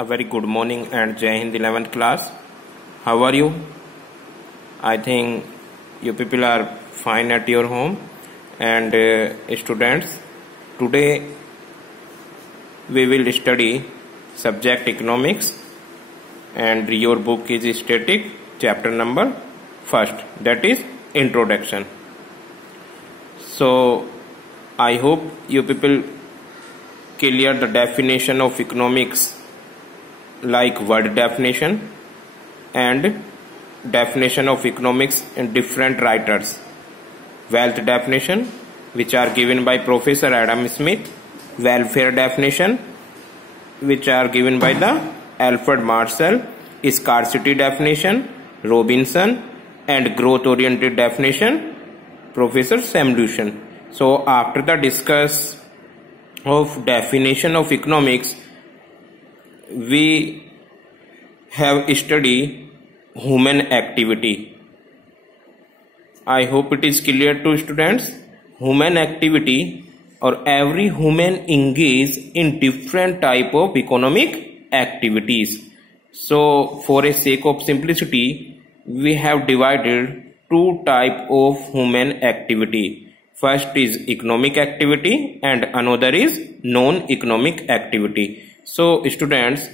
A very good morning and Jai Hind 11th class. How are you? I think you people are fine at your home. And students, today we will study subject economics, and your book is static, chapter number 1st, that is introduction. So I hope you people clear the definition of economics, like word definition and definition of economics in different writers. Wealth definition, which are given by Professor Adam Smith. Welfare definition, which are given by the Alfred Marshall. Scarcity definition, Robinson. And growth oriented definition, Professor Samuelson. So after the discuss of definition of economics, we have studied human activity. I hope it is clear to students. Human activity, or every human engage in different type of economic activities. So for a sake of simplicity, we have divided two type of human activity. First is economic activity and another is non-economic activity. So students,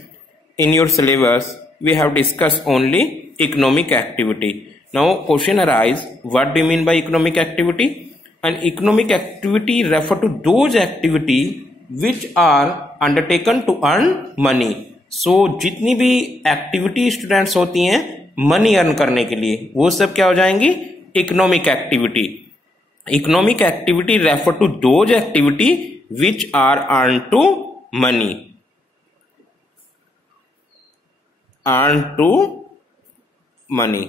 in your syllabus, we have discussed only economic activity. Now question arise, what do you mean by economic activity? An economic activity refer to those activity which are undertaken to earn money. So जितनी भी activity students होती हैं money earn करने के लिए, वो सब क्या हो जाएंगी? Economic activity. Economic activity refer to those activity which are earn to money. Earn to money.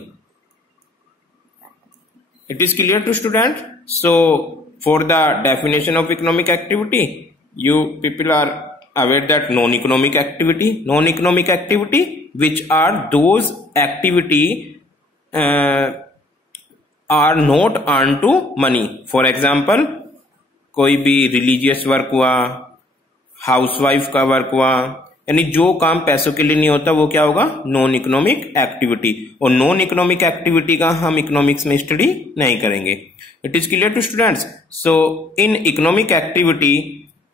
It is clear to students. So for the definition of economic activity, you people are aware that non-economic activity which are those activity are not earned to money. For example, कोई भी religious work हुआ, housewife का work हुआ, यानी जो काम पैसों के लिए नहीं होता वो क्या होगा? Non economic activity. और नॉन इकोनॉमिक एक्टिविटी का हम इकोनॉमिक्स में स्टडी नहीं करेंगे. It is clear to students. So in economic activity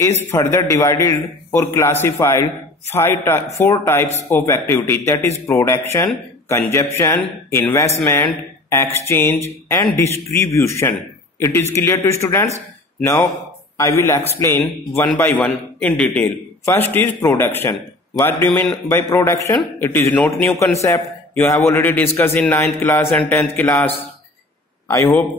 is further divided और classified 4 types of activity, that is production, consumption, investment, exchange and distribution. It is clear to students. Now I will explain one by one in detail. First is production. What do you mean by production? It is not new concept. You have already discussed in 9th class and 10th class. I hope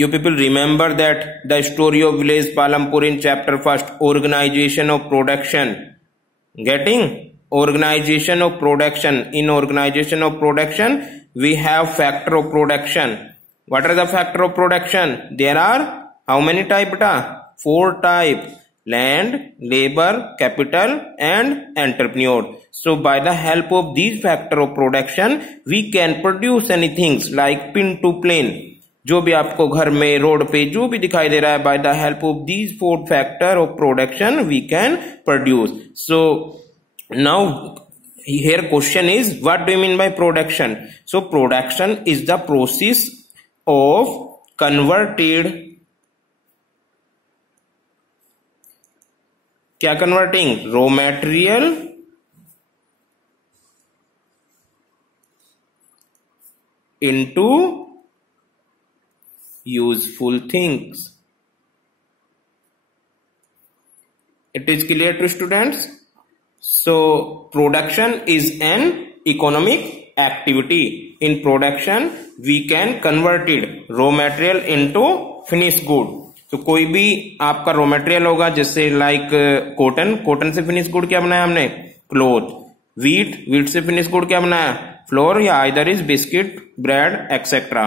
you people remember that the story of village Palampur in chapter 1st, organization of production. Getting? Organization of production. In organization of production, we have factor of production. What are the factor of production? There are how many type? 4 type: land, labor, capital and entrepreneur. So by the help of these factor of production, we can produce anything like pin to plane. जो भी आपको घर में road पे जो भी दिखाई दे रहा है, by the help of these 4 factor of production we can produce. So now here question is, what do you mean by production? So production is the process of converted, क्या converting? Raw material into useful things. It is clear to students. So production is an economic activity. In production we can converted raw material into finish good. तो कोई भी आपका raw material होगा, जैसे like cotton से finish good क्या बनाया हमने? क्लोथ. वीट से फिनिश गुड क्या बनाया? फ्लोर, या either is biscuit, bread etcetera.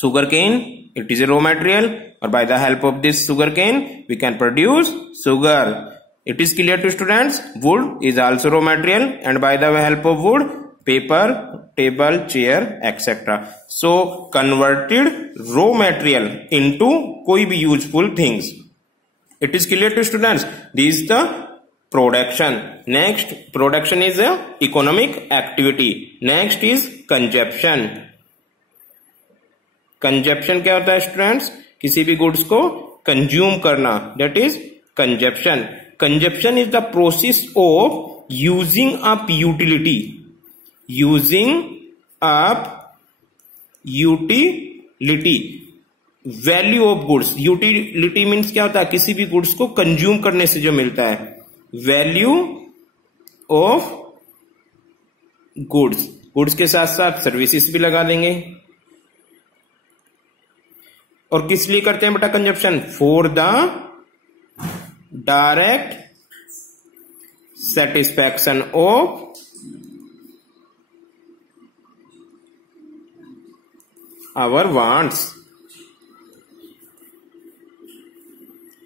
Sugar cane, it is a raw material, और bye the help of this sugar cane we can produce sugar. It is clear to students. Wood is also raw material, and by the help of wood paper, table, chair, etc. So converted raw material into कोई भी useful things. It is clear to students. This is the production. Next, production is a economic activity. Next is consumption. Consumption क्या होता है students? किसी भी goods को consume करना, that is consumption. Consumption is the process of using up utility. Using up utility, value of goods. Utility means क्या होता है? किसी भी गुड्स को कंज्यूम करने से जो मिलता है, वैल्यू ऑफ गुड्स. गुड्स के साथ साथ सर्विसेज भी लगा देंगे. और किस लिए करते हैं बेटा consumption? For the direct satisfaction of our wants.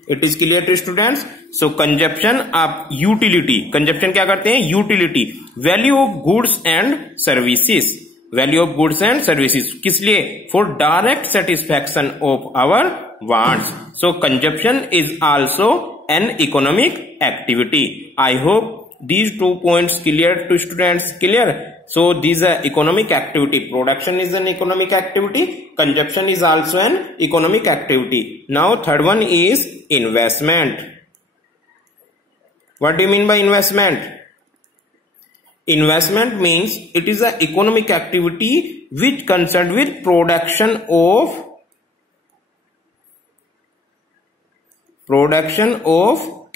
It is clear to students? So consumption of utility. Consumption क्या करते हैं? Utility, value of goods and services. Value of goods and services किस लिए? For direct satisfaction of our wants. So consumption is also an economic activity. I hope these 2 points clear to students. Clear? So these are economic activity. Production is an economic activity. Consumption is also an economic activity. Now third one is investment. What do you mean by investment? Investment means it is an economic activity which concerned with production of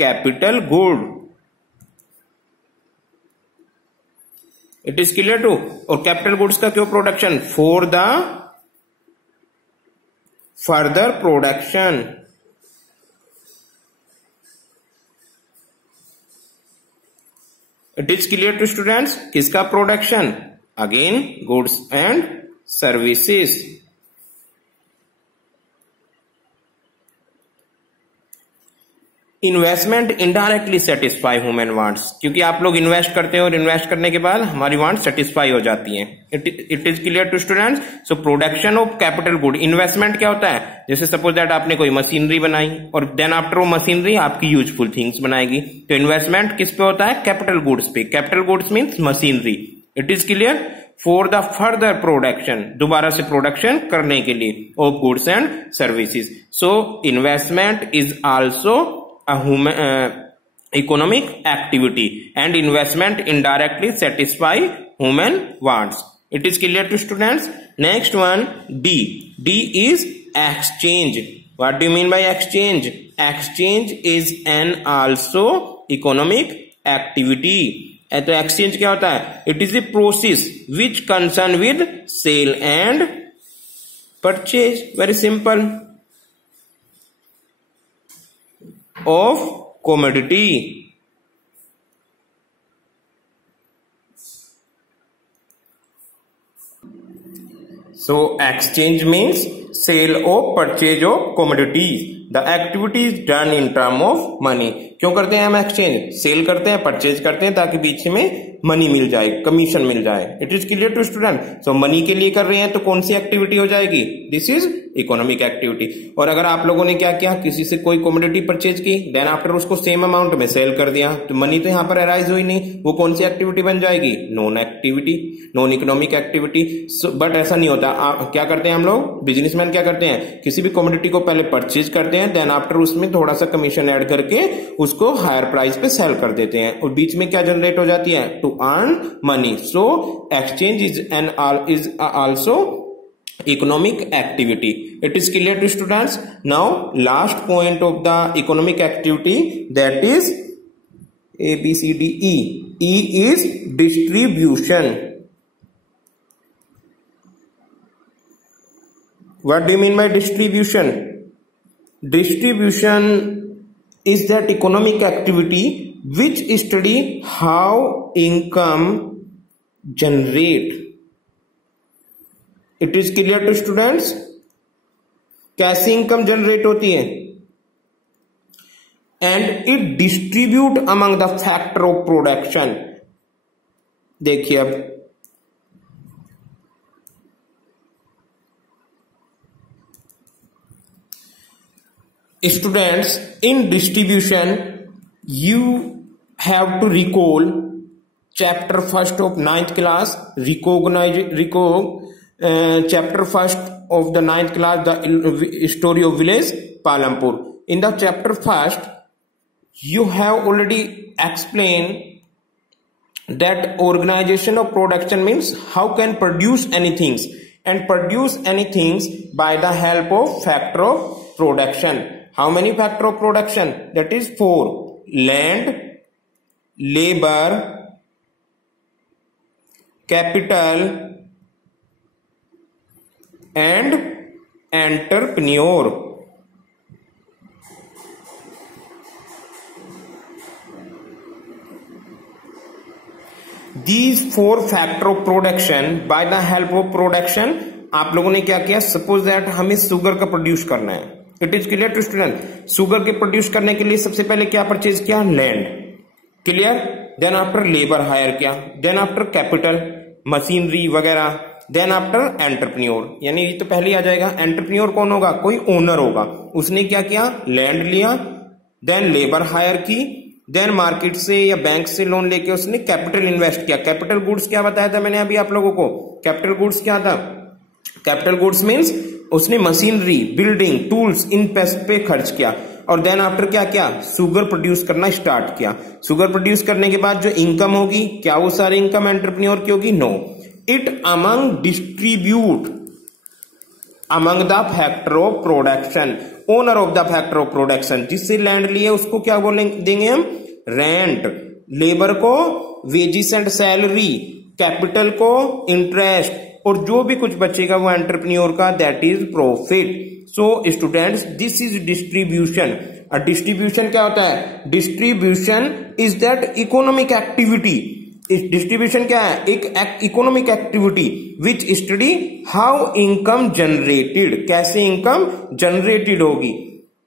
capital good. It is clear to. और capital goods का क्यों production? For the further production. It is clear to students. किसका production? Again goods and services. Investment indirectly satisfy human wants. क्योंकि आप लोग invest करते हैं और इन्वेस्ट करने के बाद हमारी वांट्स सेटिस्फाई हो जाती हैं. It is clear to students. So production of capital good. Investment क्या होता है? जैसे सपोज दैट आपने कोई मशीनरी बनाई और देन आफ्टर वो मशीनरी आपकी यूजफुल थिंग्स बनाएगी. तो इन्वेस्टमेंट किस पे होता है? कैपिटल गुड्स पे. Capital goods means machinery. It is clear. For the further production, दोबारा से प्रोडक्शन करने के लिए of goods and services. So investment is also a economic activity and investment indirectly satisfy human wants. It is clear to students. Next one, D. D is exchange. What do you mean by exchange? Exchange is an also economic activity. तो exchange क्या होता है? It is a process which concern with sale and purchase. Very simple. Of commodity. So exchange means sale or purchase of commodities. The activity is done in term of money. क्यों करते हैं हम exchange? Cell करते हैं, purchase करते हैं ताकि बीच में मनी मिल जाए, कमीशन मिल जाए. It is clear to student. So money के लिए कर रहे हैं तो कौन सी एक्टिविटी हो जाएगी? This is economic activity. और अगर आप लोगों ने क्या किया, किसी से कोई कमोडिटी परचेज की, देन आफ्टर उसको सेम अमाउंट में सेल कर दिया, तो मनी तो यहां पर अराइज हुई नहीं. वो कौन सी एक्टिविटी बन जाएगी? Non activity, non economic activity. But ऐसा नहीं होता. क्या करते हैं हम लोग? बिजनेसमैन क्या करते हैं? किसी भी कमोडिटी को पहले परचेज करते हैं, देन आफ्टर उसमें थोड़ा सा कमीशन ऐड करके उसको हायर प्राइस पे सेल कर देते हैं. और बीच में क्या जनरेट हो जाती है? To earn money. So exchange is also economic activity. It is clear to students. Now last point of the economic activity, that is A B C D E. E is distribution. What do you mean by distribution? Distribution is that economic activity which study how income generate. It is clear to students. कैसे income generate होती है? And it distribute among the factor of production. देखिए अब students, in distribution you have to recall chapter first of 9th class, chapter first of the 9th class, the story of village Palampur. In the chapter first, you have already explained that organization of production means how can produce anything, and produce anything by the help of factor of production. How many factor of production? That is 4. Land, labor, capital and entrepreneur. These 4 factor of production, by the help of production, आप लोगों ने क्या किया? Suppose that हमें sugar का produce करना है. It is clear to student? Sugar के प्रोड्यूस करने के लिए सबसे पहले क्या परचेज किया? Land. Clear? Then after labour hire किया, देन आफ्टर कैपिटल, मशीनरी वगैरह, देन आफ्टर एंटरप्रेन्योर. यानी ये तो पहले आ जाएगा. एंटरप्रेन्योर कौन होगा? कोई ओनर होगा. उसने क्या किया? लैंड लिया, देन लेबर हायर की, देन मार्केट से या बैंक से लोन लेके उसने कैपिटल इन्वेस्ट किया. कैपिटल गुड्स क्या बताया था मैंने अभी आप लोगों को? कैपिटल गुड्स क्या था? कैपिटल गुड्स मीन्स उसने मशीनरी, बिल्डिंग, टूल्स, इन पैसे पे खर्च किया. और देन आफ्टर क्या किया? शुगर प्रोड्यूस करना स्टार्ट किया. शुगर प्रोड्यूस करने के बाद जो इनकम होगी, क्या वो सारी इनकम एंटरप्रेन्योर की होगी? No. It among distribute among the factor of production, owner of the factor of production. जिससे लैंड लिए उसको क्या देंगे हम? रेंट. लेबर को वेजिस एंड सैलरी, कैपिटल को इंटरेस्ट, और जो भी कुछ बचेगा वो एंटरप्रेन्योर का, that is profit. So students, this is distribution. Distribution क्या होता है? Distribution is that economic activity. Distribution क्या है? एक economic activity which study how income generated, कैसे इनकम जनरेटेड होगी,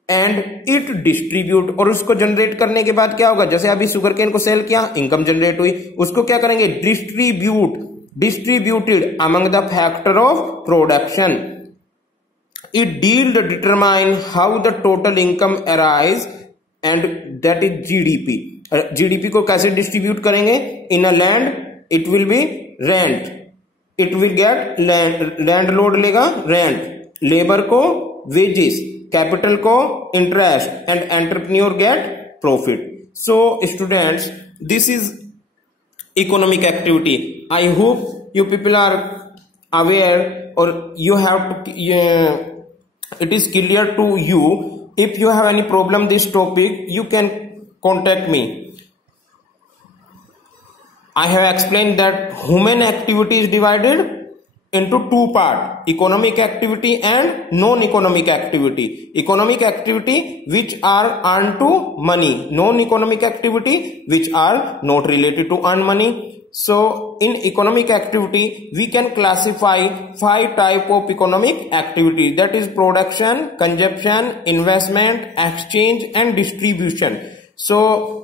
एंड इट डिस्ट्रीब्यूट. और उसको जनरेट करने के बाद क्या होगा? जैसे अभी शुगर केन को सेल किया, इनकम जनरेट हुई, उसको क्या करेंगे? Distributed among the factor of production. It deal determine how the total income arise, and that is GDP. GDP को कैसे डिस्ट्रीब्यूट करेंगे? In a land it will be rent, it will get landlord लेगा rent, labour को wages, capital को interest, and entrepreneur get profit. So students, this is economic activity. I hope you people are aware, or you have to, it is clear to you. If you have any problem this topic, you can contact me. I have explained that human activity is divided into 2 parts: economic activity and non-economic activity. Economic activity which are earned to money, non-economic activity which are not related to earn money. So in economic activity we can classify 5 type of economic activity, that is production, consumption, investment, exchange and distribution. So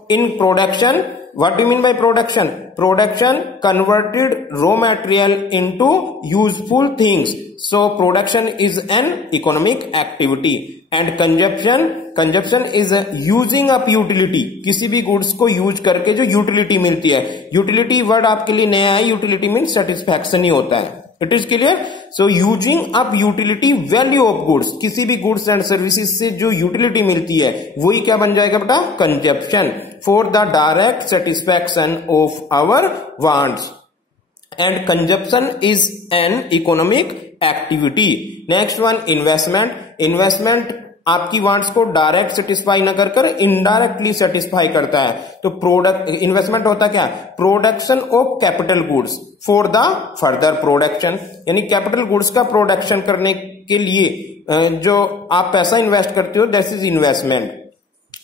in production, what do you mean by production? Production converted raw material into useful things. So production is an economic activity. And consumption is using up utility. किसी भी goods को use करके जो utility मिलती है. Utility word आपके लिए नया है. यूटिलिटी मीन्स सेटिस्फैक्शन ही होता है. It is clear? So using up utility value of goods, किसी भी गुड्स एंड सर्विसेज से जो यूटिलिटी मिलती है वही क्या बन जाएगा बेटा? Consumption. For the direct satisfaction of our wants. And consumption is an economic activity. Next one, investment. Investment आपकी वांट्स को डायरेक्ट सेटिस्फाई न कर इनडायरेक्टली सेटिस्फाई करता है. तो प्रोडक्ट इन्वेस्टमेंट होता क्या? Production of capital goods for the further production. यानी कैपिटल गुड्स का प्रोडक्शन करने के लिए जो आप पैसा इन्वेस्ट करते हो, दैट इज इन्वेस्टमेंट.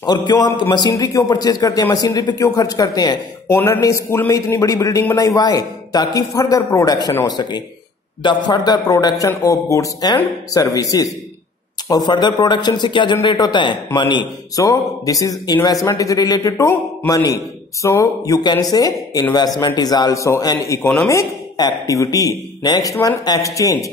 और क्यों हम मशीनरी क्यों परचेज करते हैं? मशीनरी पे क्यों खर्च करते हैं? ओनर ने स्कूल में इतनी बड़ी बिल्डिंग बनाई, वाई? ताकि फर्दर प्रोडक्शन हो सके, the further production of goods and services. और फर्दर प्रोडक्शन से क्या जनरेट होता है? Money. So this is investment is related to money. So you can say investment is also an economic activity. Next one, exchange.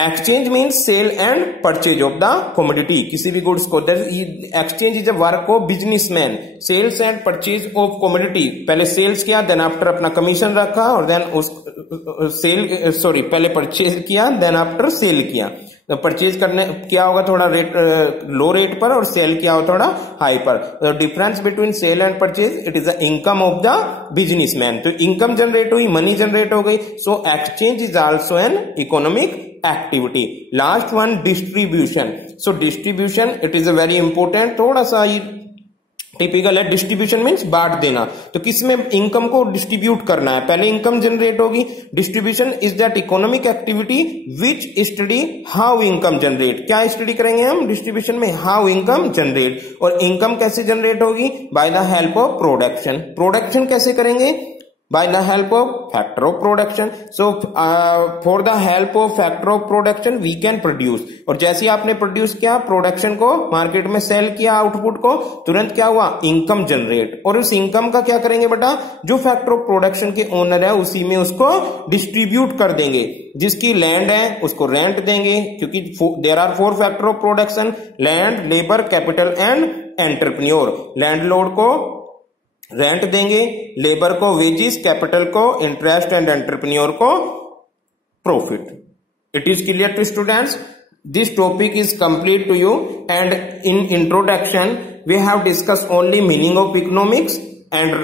Exchange means sale and purchase of the commodity, किसी भी goods को। Exchange is a work of businessman, sales and purchase of commodity. पहले sales किया, then after अपना commission रखा, और then उस पहले परचेज किया, देन आफ्टर सेल किया। तो परचेज करने क्या होगा थोड़ा रेट लो रेट पर, और सेल किया होगा थोड़ा हाई पर। Difference between sale and purchase, it is the income of the businessman. तो इनकम जनरेट हुई, मनी जनरेट हो गई। So exchange is also an economic activity. Last one, distribution. So distribution it is a very important, थोड़ा सा typical है। Distribution means बांट देना। तो किसमें इनकम को डिस्ट्रीब्यूट करना है, पहले इनकम जनरेट होगी। Distribution is that economic activity which study how income generate. क्या स्टडी करेंगे हम डिस्ट्रीब्यूशन में? How income generate. और इनकम कैसे जनरेट होगी? Bye the help of production. Production कैसे करेंगे? by the help of factor of production. So for the help of factor of production we can produce. और जैसे आपने प्रोड्यूस किया प्रोडक्शन को, मार्केट में सेल किया आउटपुट को, तुरंत क्या हुआ? Income generate. और उस इनकम का क्या करेंगे बेटा? जो फैक्टर ऑफ प्रोडक्शन के ओनर है उसी में उसको डिस्ट्रीब्यूट कर देंगे। जिसकी लैंड है उसको रेंट देंगे, क्योंकि there are 4 factor of production: land, labour, capital and entrepreneur. Landlord को रेंट देंगे, लेबर को वेजेस, कैपिटल को इंटरेस्ट एंड एंटरप्रेन्योर को profit. It is clear to students? This topic is complete to you, and in introduction we have discuss only meaning of economics and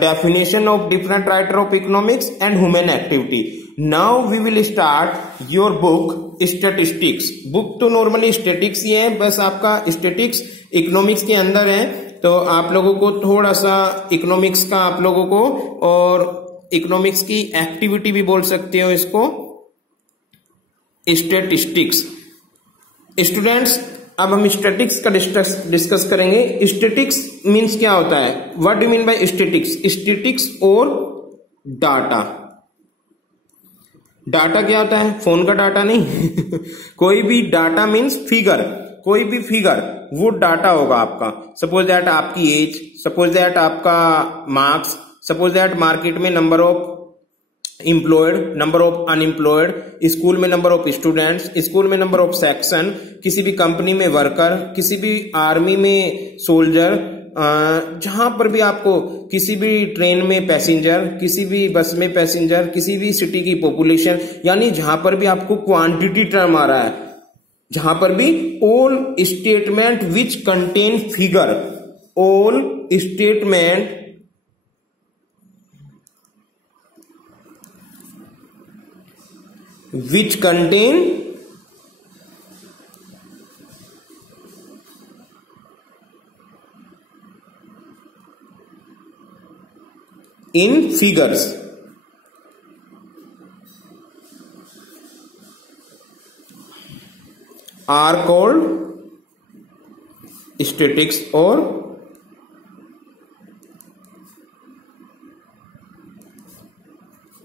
definition of different writer of economics and human activity. Now we will start your book statistics. Book तो normally statics ही है, बस आपका statics economics के अंदर है, तो आप लोगों को थोड़ा सा इकोनॉमिक्स का आप लोगों को, और इकोनॉमिक्स की एक्टिविटी भी बोल सकते हो इसको, स्टैटिस्टिक्स. स्टूडेंट्स अब हम स्टैटिक्स का डिस्कस करेंगे. स्टैटिक्स मीन्स क्या होता है? What do mean by statics? Statics और डाटा. डाटा क्या होता है? फोन का डाटा नहीं कोई भी डाटा मीन्स फिगर, कोई भी फिगर वो डाटा होगा आपका. सपोज दैट आपकी एज, सपोज दैट आपका मार्क्स, सपोज दैट मार्केट में number of employed, number of unemployed, school में नंबर ऑफ स्टूडेंट्स, स्कूल में नंबर ऑफ सेक्शन, किसी भी कंपनी में वर्कर, किसी भी आर्मी में सोल्जर, जहां पर भी आपको, किसी भी ट्रेन में पैसेंजर, किसी भी बस में पैसेंजर, किसी भी सिटी की पॉपुलेशन, यानी जहां पर भी आपको क्वांटिटी टर्म आ रहा है, जहां पर भी all statement which contain figure, all statement which contain in figures are called statistics or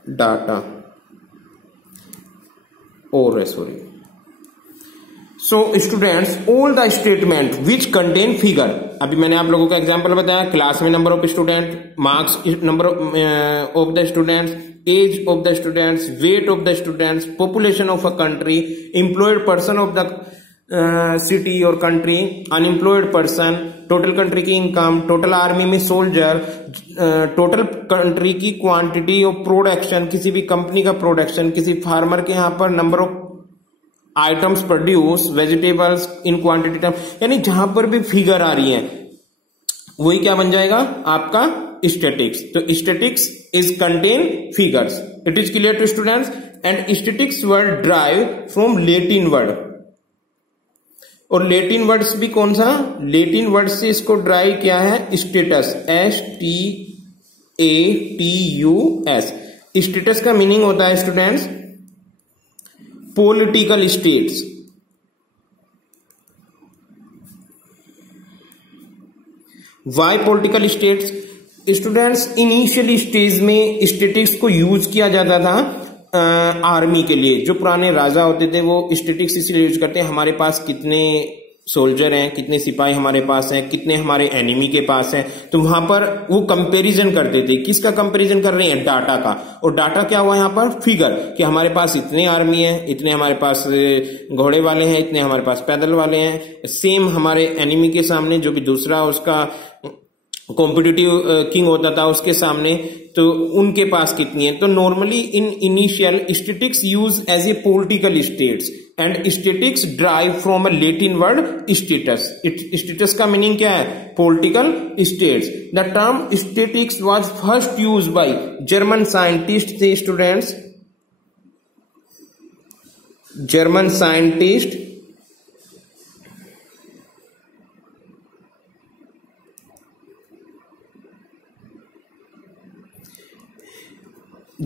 data. So students, all the statement which contain figure, अभी मैंने आप लोगों का एग्जांपल बताया, क्लास में number of student, marks number of the students, age of the students, weight of the students, population of a country, employed person of the city और country, unemployed person, total country की इनकम, total army में soldier, total country की quantity of production, किसी भी company का production, किसी farmer के यहाँ पर number of items produce, vegetables in quantity term, यानी जहां पर भी फिगर आ रही है वही क्या बन जाएगा? आपका स्टैटिक्स. तो statics is contain figures. It is clear to students? And statics word drive from Latin word, और लैटिन वर्ड्स भी कौन सा? लैटिन वर्ड से इसको ड्राइव किया है स्टेटस, STATUS. स्टेटस का मीनिंग होता है students political states. Why political states? Students initially stage में स्टैटिक्स को यूज किया जाता था आर्मी के लिए. जो पुराने राजा होते थे वो स्टैटिक्स इसलिए यूज करते हैं, हमारे पास कितने सोल्जर हैं, कितने सिपाही हमारे पास हैं, कितने हमारे एनिमी के पास हैं, तो वहां पर वो कंपैरिजन करते थे। किसका कंपैरिजन कर रहे हैं? डाटा का। और डाटा क्या हुआ यहाँ पर? फिगर, कि हमारे पास इतने आर्मी है, इतने हमारे पास घोड़े वाले हैं, इतने हमारे पास पैदल वाले हैं। सेम हमारे एनिमी के सामने जो भी दूसरा उसका कॉम्पिटिटिव किंग होता था उसके सामने, तो उनके पास कितनी है। तो normally in initial statics use as a political states and statics drive from a Latin word status. Status का मीनिंग क्या है? Political states. The term statics was first use by German scientist थे स्टूडेंट्स,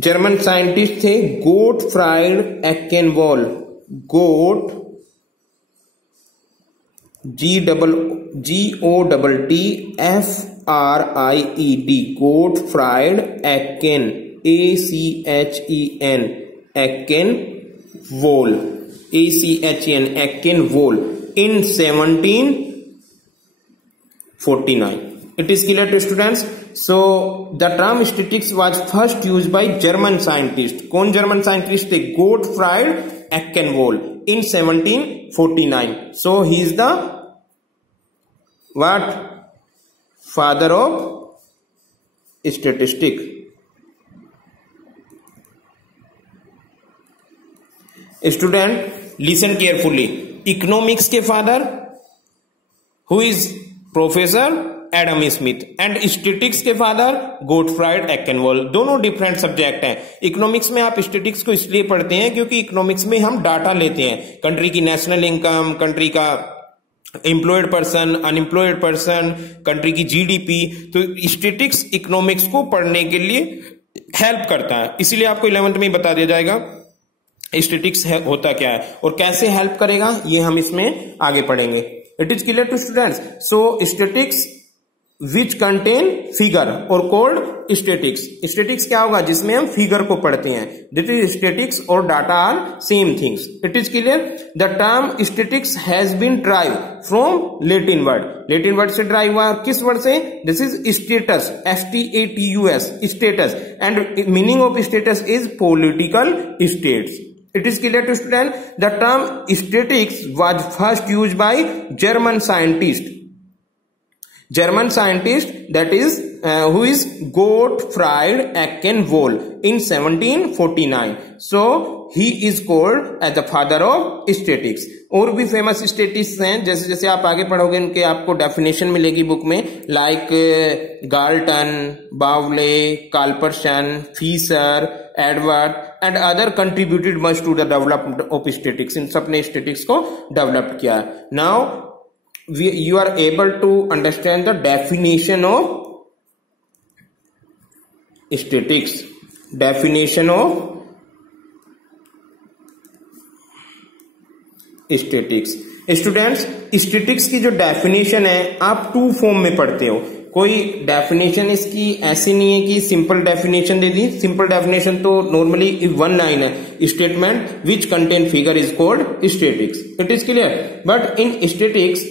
जर्मन साइंटिस्ट थे Gottfried Achenwall. Gott GOTTFRIED, Gottfried Achen, ACHEN, Achenwall, ACHEN, Achenwall, in 1749. It is clear to students? So the term statistics was first used by German scientist. कौन German scientist थे? Gottfried एक्केनवॉल in 1749. So he is the what? Father of statistics. Student, listen carefully. Economics के father who is Professor Adam Smith and statics के father गोटफ्राइड एक्केनवॉल। दोनों different subject हैं। Economics में आप statics को इसलिए पढ़ते हैं क्योंकि इकोनॉमिक्स में हम डाटा लेते हैं, कंट्री की नेशनल इनकम, कंट्री का employed person, unemployed person, country की जीडीपी। तो स्टैटिक्स इकोनॉमिक्स को पढ़ने के लिए हेल्प करता है, इसीलिए आपको 11th में ही बता दिया जाएगा स्टैटिक्स होता क्या है और कैसे हेल्प करेगा, ये हम इसमें आगे पढ़ेंगे। It is clear to students? So statics which contain figure और कोल्ड स्टैटिक्स। स्टैटिक्स क्या होगा? जिसमें हम फिगर को पढ़ते हैं। दिस इज स्टैटिक्स और data are same things. It is clear? The term statics has been drive from Latin word. Latin word से ड्राइव हुआ, किस वर्ड से? This is status, STATUS, status, and meaning of status is political states. It is clear to student? The term statistics was first used by German scientist that is who is Gottfried Ackenwall in 1749. So he is called as the father of statistics. और भी famous स्टेटिस्ट्स हैं, जैसे जैसे आप आगे पढ़ोगे उनके आपको डेफिनेशन मिलेगी बुक में, like Galton, Bowley, Karl Pearson, Fisher, Edward and other contributed much to the development of statics. इन सब ने स्टैटिक्स को डेवलप किया। Now you are able to understand the definition of statistics. Definition of statistics. Students, statics की जो definition है आप 2 form में पढ़ते हो। कोई डेफिनेशन इसकी ऐसी नहीं है कि सिंपल डेफिनेशन दे दी। सिंपल डेफिनेशन तो नॉर्मली 1 लाइन है, statement which contain figure is called statics. It is clear? But in statics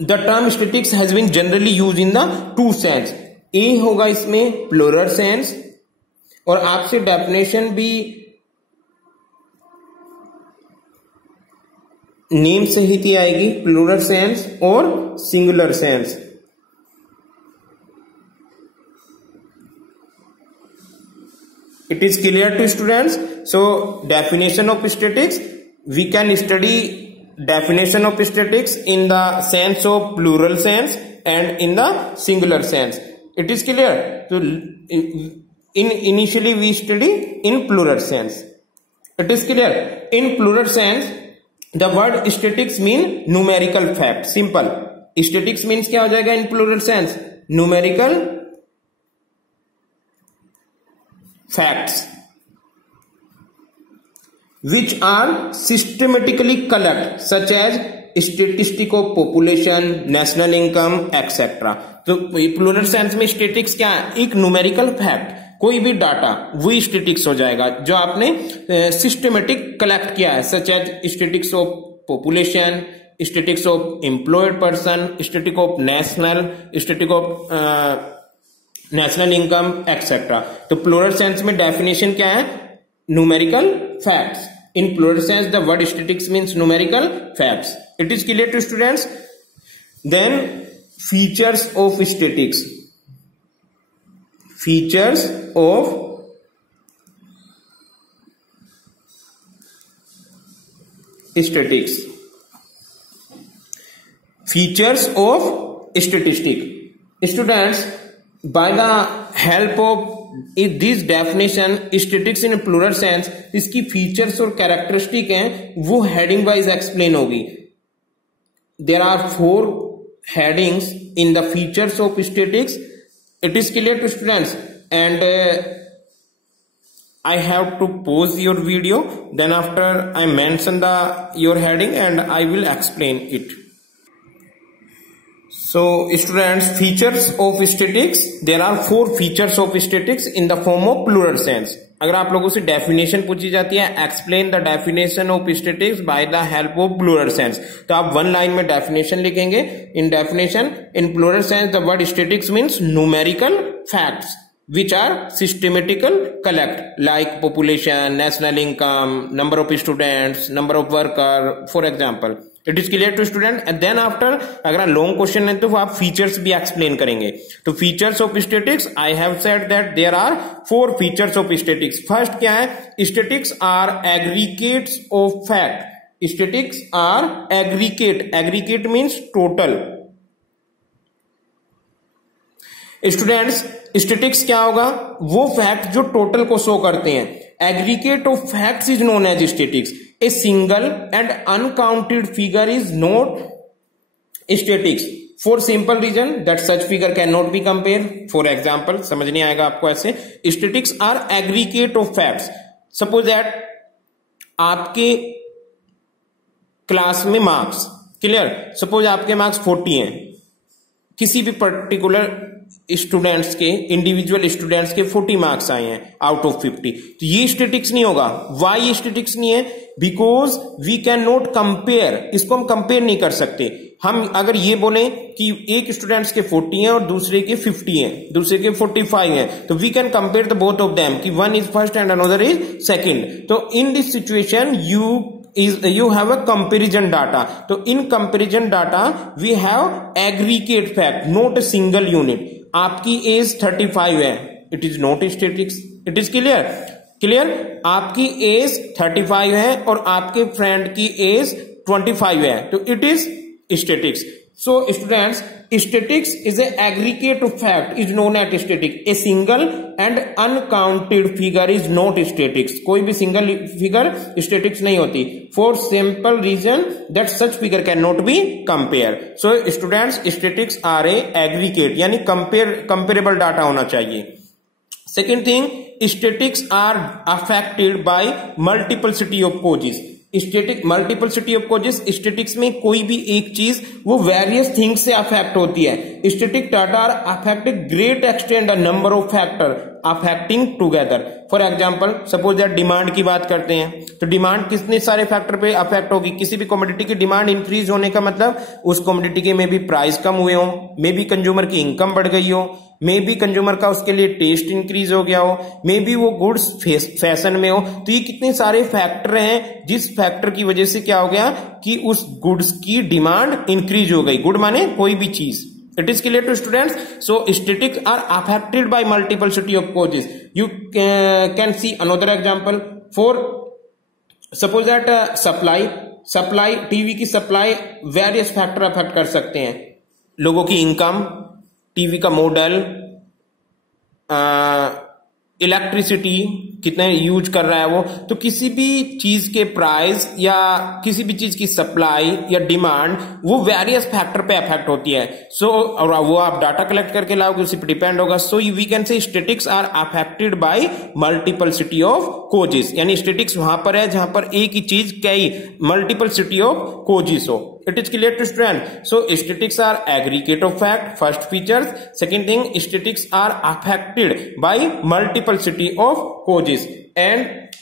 the term statistics has been generally used in the 2 sense. A होगा इसमें plural sense, और आपसे definition भी name सहित ही आएगी, plural sense और singular sense. It is clear to students? So definition of statistics, we can study definition of statistics in the sense of plural sense and in the singular sense. It is clear? So initially we study in plural sense. It is clear? In plural sense the word statistics mean numerical fact. Simple. Statistics means क्या हो जाएगा in plural sense? Numerical facts which are systematically collected such as statistic of population, national income etcetera. तो plural sense में statics क्या है? एक numerical fact, कोई भी डाटा वही स्टेटिक्स हो जाएगा जो आपने सिस्टमेटिक कलेक्ट किया है, such as statics of population, statics of employed person, static of national, static of national income etcetera. तो प्लूरल सेंस में डेफिनेशन क्या है? Numerical facts. In plural sense the word statics means numerical facts. It is clear to students? Then features of statics. Features of statistics. Features of statistic. Students, by the help of this definition, statistics in plural sense, इसकी features और characteristic हैं वो heading wise explain होगी. There are 4 headings in the features of statistics. It is clear to students, and I have to pause your video, then after I mention your heading and I will explain it. So students, features of statistics, there are 4 features of statistics in the form of plural sense. अगर आप लोगों से definition पूछी जाती है, explain the definition of statistics by the help of plural sense, तो आप 1 line में डेफिनेशन लिखेंगे. In definition, in plural sense the word statistics means numerical facts which are systematical collect like population, national income, number of students, number of worker, for example. It is clear to student? And then after अगर long question है तो आप features भी explain करेंगे. तो features of statistics, I have said that there are 4 features of statistics. First क्या है? Statistics are aggregates of fact. Statistics are aggregate. Aggregate means total. Students, statistics क्या होगा? वो फैक्ट जो टोटल को शो करते हैं. Aggregate of facts is known as statistics. A single and uncounted figure is not statistics for simple reason that such figure can not be compare. For example, समझ नहीं आएगा आपको ऐसे. Statistics are aggregate of facts. Suppose that आपके class में marks, clear, suppose आपके marks 40 हैं. किसी भी पर्टिकुलर स्टूडेंट्स के, इंडिविजुअल स्टूडेंट्स के 40 मार्क्स आए हैं आउट ऑफ 50. तो ये स्टैटिस्टिक्स नहीं होगा. वाई स्टैटिस्टिक्स नहीं है? Because we can not compare. इसको हम कंपेयर नहीं कर सकते. हम अगर ये बोले कि एक स्टूडेंट्स के 40 हैं और दूसरे के 50 हैं, दूसरे के 45 हैं, तो we can compare the both of them कि one is first and another is second. तो in this situation you have a comparison data. So in comparison data we have aggregate fact, not a single unit. आपकी as 35 है, it is not statistics. It is clear? Clear? आपकी as 35 है और आपके friend की as 25 है, तो it is statistics. So students, statistics is a aggregate of fact is known as statistics. A single and uncounted figure is not statistics. कोई भी single figure statistics नहीं होती. For simple reason that such figure cannot be compared. So students, statistics are a aggregate, यानी comparable data होना चाहिए. Second thing, statistics are affected by multiplicity of causes. Static multiplicity of causes. Statics में कोई भी एक चीज वो various things से अफेक्ट होती है. Static data are affected great extent a number of factor affecting together. For example, suppose that demand की बात करते हैं, तो डिमांड कितने सारे फैक्टर पे अफेक्ट होगी. किसी भी कमोडिटी की डिमांड इंक्रीज होने का मतलब उस कमोडिटी के में भी प्राइस कम हुए हो, मे बी कंज्यूमर की इनकम बढ़ गई हो, मे बी कंज्यूमर का उसके लिए टेस्ट इंक्रीज हो गया हो, मे बी वो गुड्स फैशन में हो. तो ये कितने सारे फैक्टर हैं जिस फैक्टर की वजह से क्या हो गया कि उस गुड्स की डिमांड इंक्रीज हो गई. गुड माने कोई भी चीज. It is clear to students? So statistics are affected by multiplicity of causes. You can see another example. For suppose that supply TV की सप्लाई वेरियस फैक्टर अफेक्ट कर सकते हैं. लोगों की इनकम, टीवी का मॉडल, इलेक्ट्रिसिटी कितने use कर रहा है वो. तो किसी भी चीज के प्राइस या किसी भी चीज की सप्लाई या डिमांड वो वेरियस फैक्टर पे अफेक्ट होती है. सो और वो आप डाटा कलेक्ट करके लाओगे, उसी पे डिपेंड होगा. So we can say statistics are affected by multiplicity of causes. यानी स्टैटिस्टिक्स वहां पर है जहां पर एक ही चीज कई मल्टीपलिसिटी ऑफ कॉजेस हो. It is clear to student? So statistics are aggregate of fact, first features. Second thing, statistics are affected by multiplicity of causes. And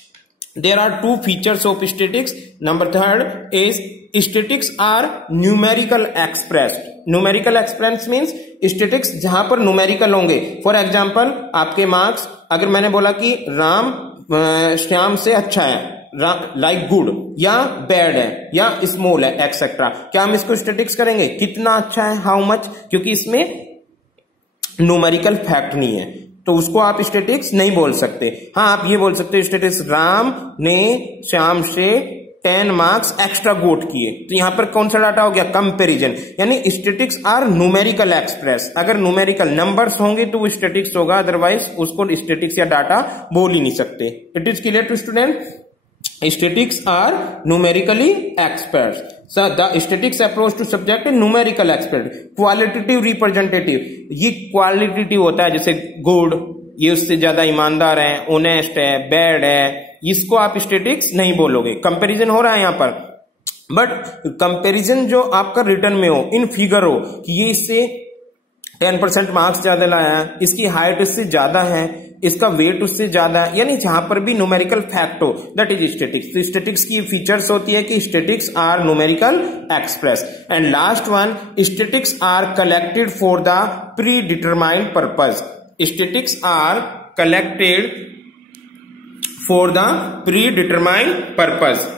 there are two features of statics. Number third is statics are numerical expressed. Numerical express means statics जहां पर numerical होंगे. For example, आपके marks अगर मैंने बोला कि राम श्याम से अच्छा है, लाइक गुड या बैड है या स्मॉल है एक्सेट्रा, क्या हम इसको स्टैटिक्स करेंगे? कितना अच्छा है, हाउ मच, क्योंकि इसमें न्यूमेरिकल फैक्ट नहीं है तो उसको आप स्टैटिक्स नहीं बोल सकते. हाँ, आप ये बोल सकते हो स्टैटिक्स राम ने श्याम से 10 मार्क्स एक्स्ट्रा गोट किए. तो यहां पर कौन सा डाटा हो गया? कंपैरिजन. यानी स्टैटिक्स आर न्यूमेरिकल एक्सप्रेस. अगर न्यूमेरिकल नंबर्स होंगे तो वो स्टैटिक्स होगा, अदरवाइज उसको स्टैटिक्स या डाटा बोल ही नहीं सकते. It is clear to student? Statistics are numerically expressed. So the statistics approach to subject is numerical expressed. Qualitative representative, ये qualitative होता है, जैसे good, ये उससे ज्यादा ईमानदार है, honest है, bad है, इसको आप statistics नहीं बोलोगे. Comparison हो रहा है यहाँ पर, बट कंपैरिजन जो आपका रिटर्न में हो, इन फिगर हो कि ये इससे 10% मार्क्स ज्यादा लाया है, इसकी हाइट उससे ज्यादा है, इसका वेट उससे ज्यादा है, यानी जहां पर भी न्यूमेरिकल फैक्ट हो, दैट इज स्टैटिक्स. तो स्टैटिक्स की फीचर्स होती है कि statics are numerical express. And last one, statics are collected for the predetermined purpose. Statics are collected for the predetermined purpose.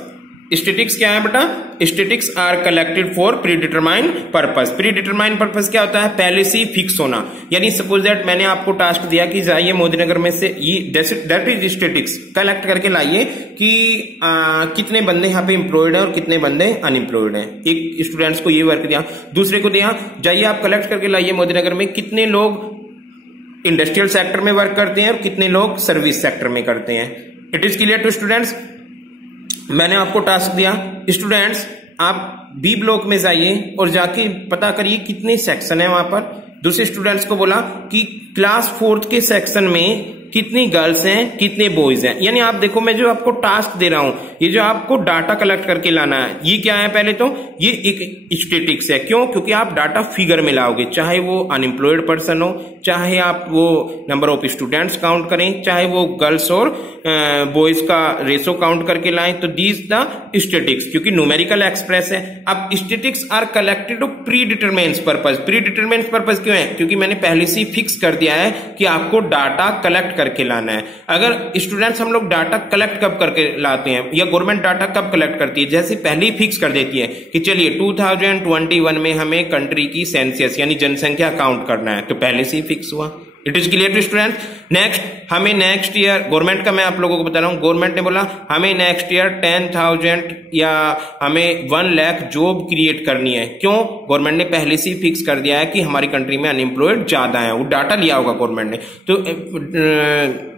Statics क्या है बेटा? Statics are collected for predetermined purpose. Predetermined purpose क्या होता है? पहले से ही fix होना. यानी सपोज दैट मैंने आपको टास्क दिया कि जाइए मोदीनगर में से ये दैट इज स्टैटिक्स, कलेक्ट करके लाइए कि कितने बंदे यहाँ पे एम्प्लॉयड हैं और कितने बंदे अनएम्प्लॉयड हैं. एक स्टूडेंट्स को ये वर्क दिया, दूसरे को दिया जाइए आप कलेक्ट करके लाइए मोदीनगर में कितने लोग इंडस्ट्रियल सेक्टर में वर्क करते हैं और कितने लोग सर्विस सेक्टर में करते हैं. It is clear to students? मैंने आपको टास्क दिया, स्टूडेंट्स आप बी ब्लॉक में जाइए और जाके पता करिए कितने सेक्शन है वहां पर. दूसरे स्टूडेंट्स को बोला कि क्लास 4th के सेक्शन में कितनी गर्ल्स हैं, कितने बॉयज हैं. यानी आप देखो, मैं जो आपको टास्क दे रहा हूं, ये जो आपको डाटा कलेक्ट करके लाना है, ये क्या है? पहले तो ये एक स्टैटिक्स है. क्यों? क्योंकि आप डाटा फिगर में लाओगे, चाहे वो अनएम्प्लॉयड पर्सन हो, चाहे आप वो नंबर ऑफ स्टूडेंट्स काउंट करें, चाहे वो गर्ल्स और बॉयज का रेशो काउंट करके लाएं. तो दीज द स्टैटिक्स, क्योंकि न्यूमेरिकल एक्सप्रेस है. अब statics are collected of predetermined purpose. Predetermined purpose क्यों है? क्योंकि मैंने पहले से ही फिक्स कर दिया है कि आपको डाटा कलेक्ट करके लाना है. अगर स्टूडेंट्स हम लोग डाटा कलेक्ट कब करके लाते हैं, या गवर्नमेंट डाटा कब कलेक्ट करती है? जैसे पहले ही फिक्स कर देती है कि चलिए 2021 में हमें कंट्री की सेंसस यानी जनसंख्या काउंट करना है, तो पहले से ही फिक्स हुआ. It is clear to student? Next, हमें नेक्स्ट ईयर, गवर्नमेंट का मैं आप लोगों को बता रहा हूं, गवर्नमेंट ने बोला हमें नेक्स्ट ईयर 10,000 या हमें 1 लाख जॉब क्रिएट करनी है. क्यों? गवर्नमेंट ने पहले से ही फिक्स कर दिया है कि हमारी कंट्री में अनएम्प्लॉयड ज्यादा है. वो डाटा लिया होगा गवर्नमेंट ने. तो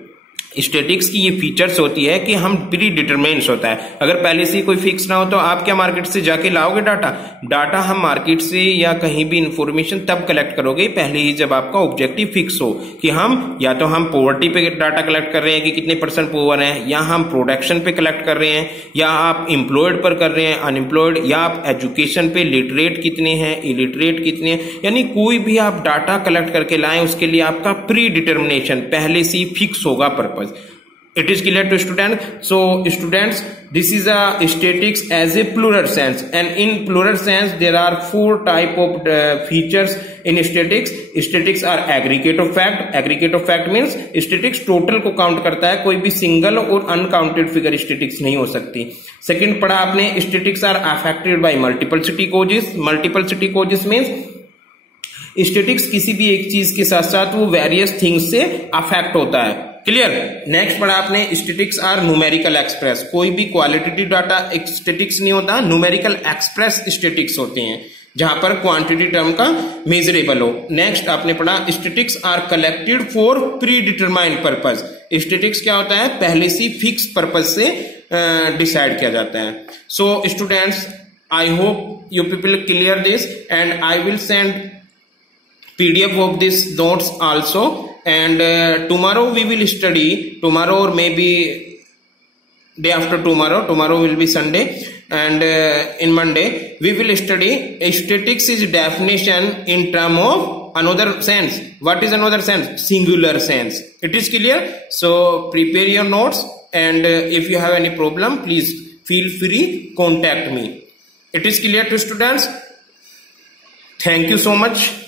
स्टैटिक्स की ये फीचर्स होती है कि हम प्री डिटरमाइंड होता है. अगर पहले से कोई फिक्स ना हो तो आप क्या मार्केट से जाके लाओगे डाटा हम मार्केट से या कहीं भी इंफॉर्मेशन तब कलेक्ट करोगे पहले ही जब आपका ऑब्जेक्टिव फिक्स हो कि हम या तो हम पॉवर्टी पे डाटा कलेक्ट कर रहे हैं कि कितने % पुअर हैं, या हम प्रोडक्शन पे कलेक्ट कर रहे हैं, या आप एम्प्लॉयड पर कर रहे हैं, अनएम्प्लॉयड, या आप एजुकेशन पे लिटरेट कितने हैं, इलिटरेट कितने हैं. यानी कोई भी आप डाटा कलेक्ट करके लाएं उसके लिए आपका प्री डिटर्मिनेशन पहले से ही फिक्स होगा purpose. It is clear to student? So students, this is a statistics as a plural sense, and in plural sense there are 4 type of features in statistics. Statistics are aggregate of fact. Aggregate of fact means statistics total को count करता है, कोई भी single और uncounted figure statistics नहीं हो सकती. Second पढ़ा आपने, statistics are affected by multiplicity causes. Multiplicity causes means statistics किसी भी एक चीज के साथ साथ वो वेरियस थिंग्स से अफेक्ट होता है. क्लियर? नेक्स्ट पढ़ा आपने, स्टैटिक्स आर न्यूमेरिकल एक्सप्रेस. कोई भी क्वालिटेटिव डाटा स्टैटिक्स नहीं होता, न्यूमेरिकल एक्सप्रेस स्टैटिक्स होते हैं जहां पर क्वांटिटी टर्म का मेजरेबल हो. नेक्स्ट आपने पढ़ा, statics are collected for predetermined purpose. Statics क्या होता है? पहले से फिक्स पर्पज से डिसाइड किया जाता है. So students, I hope you people clear this, and I will send PDF of this notes also, and tomorrow we will study, tomorrow or maybe day after tomorrow will be Sunday, and in Monday we will study statistics is definition in term of another sense. What is another sense? Singular sense. It is clear? So prepare your notes and if you have any problem, please feel free contact me. It is clear to students? Thank you so much.